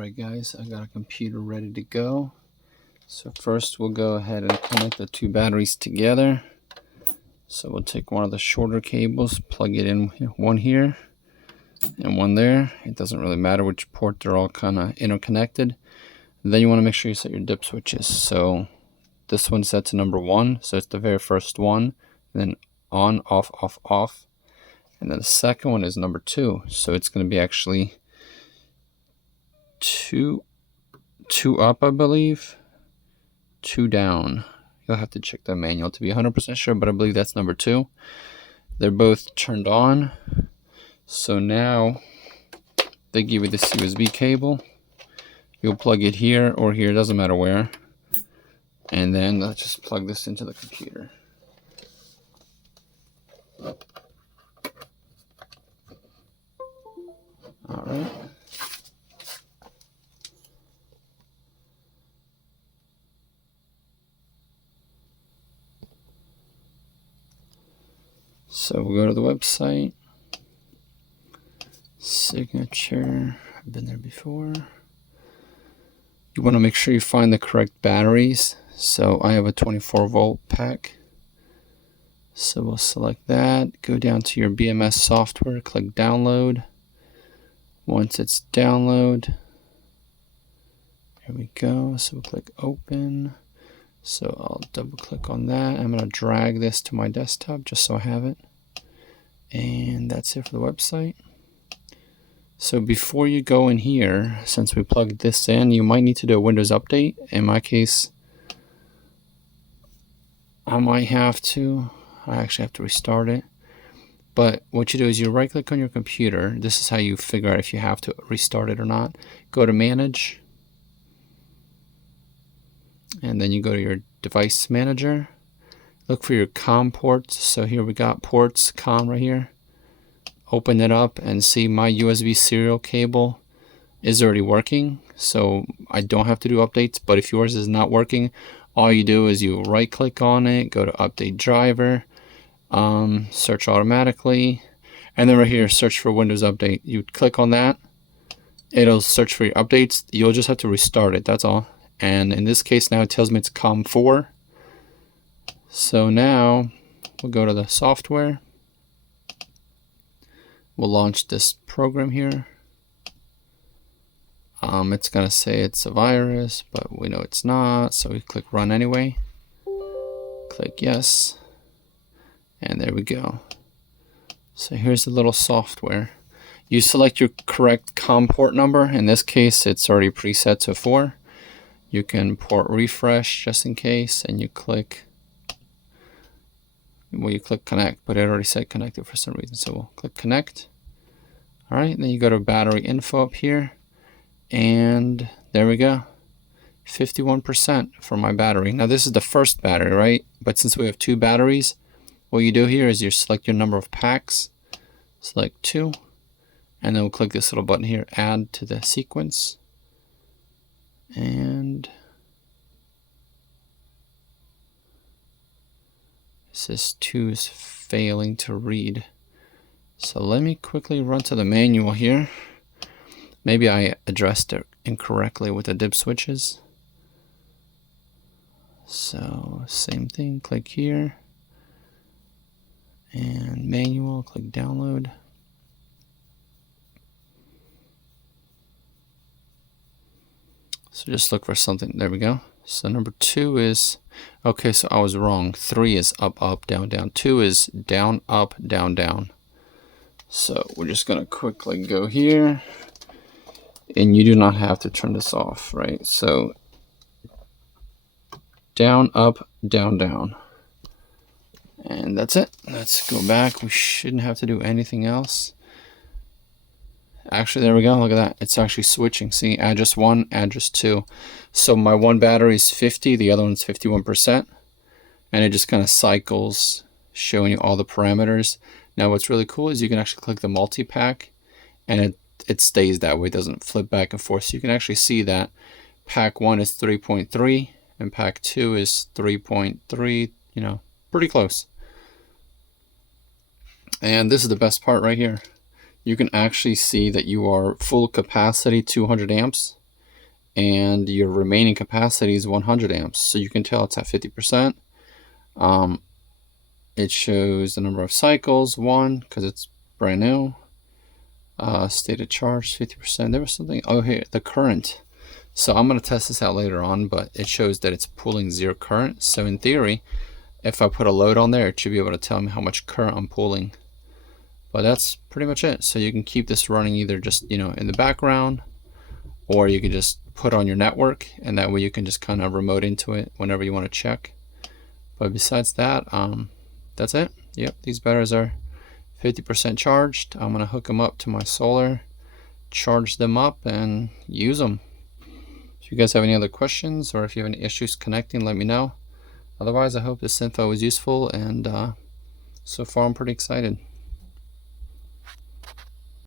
Alright guys, I got a computer ready to go. So first we'll go ahead and connect the two batteries together. So we'll take one of the shorter cables, plug it in, one here and one there. It doesn't really matter which port, they're all kind of interconnected. And then you want to make sure you set your dip switches. So this one's set to number 1, so it's the very first one. And then on, off, off, off. And then the second one is number 2. So it's going to be actually two up, I believe, 2 down. You'll have to check the manual to be 100% sure, but I believe that's number 2. They're both turned on. So now they give you this USB cable. You'll plug it here or here, doesn't matter where. And then let's just plug this into the computer. All right. So we'll go to the website, signature, I've been there before. You want to make sure you find the correct batteries. So I have a 24 volt pack. So we'll select that, go down to your BMS software, click download. Once it's download, here we go. So we'll click open. So I'll double click on that. I'm going to drag this to my desktop just so I have it. And that's it for the website. So before you go in here, since we plugged this in, you might need to do a Windows update. In my case, I actually have to restart it. But what you do is you right click on your computer. This is how you figure out if you have to restart it or not. Go to manage. And then you go to your device manager. Look for your COM ports. So here we got ports, COM right here. Open it up and see my USB serial cable is already working. So I don't have to do updates, but if yours is not working, all you do is you right click on it, go to update driver, search automatically, and then right here, search for Windows Update. You click on that, it'll search for your updates. You'll just have to restart it, that's all. And in this case now it tells me it's COM 4. So now we'll go to the software. We'll launch this program here. It's gonna say it's a virus, but we know it's not, so we click run anyway. Click yes, and there we go. So here's the little software. You select your correct COM port number. In this case, it's already preset to 4. You can port refresh just in case, and you click, well, you click connect, but it already said connected for some reason, so we'll click connect. All right, then you go to battery info up here, and there we go, 51% for my battery. Now this is the first battery, right? But since we have 2 batteries, what you do here is you select your number of packs, select 2, and then we'll click this little button here, add to the sequence. And this 2 is failing to read. So let me quickly run to the manual here. Maybe I addressed it incorrectly with the dip switches. So same thing, click here. And manual, click download. So just look for something, there we go. So number 2 is, okay, so I was wrong. 3 is up, up, down, down. 2 is down, up, down, down. So we're just gonna quickly go here, and you do not have to turn this off, right? So down, up, down, down. And that's it. Let's go back. We shouldn't have to do anything else. Actually, there we go. Look at that. It's actually switching. See, address 1, address 2. So my one battery is 50, the other one's 51%. And it just kind of cycles, showing you all the parameters. Now what's really cool is you can actually click the multi-pack, and it stays that way. It doesn't flip back and forth. So you can actually see that pack 1 is 3.3 and pack 2 is 3.3, you know, pretty close. And this is the best part right here. You can actually see that you are full capacity 200 amps. and your remaining capacity is 100 amps. So you can tell it's at 50%. It shows the number of cycles, 1, because it's brand new. State of charge, 50%. There was something, oh here, the current. So I'm going to test this out later on, but it shows that it's pulling 0 current. So in theory, if I put a load on there, it should be able to tell me how much current I'm pulling. But that's pretty much it. So you can keep this running either just, in the background, or you can just put on your network, and that way you can just kind of remote into it whenever you want to check. But besides that, that's it. Yep, these batteries are 50% charged. I'm going to hook them up to my solar, charge them up, and use them. If you guys have any other questions, or if you have any issues connecting, let me know. Otherwise, I hope this info was useful, and so far I'm pretty excited.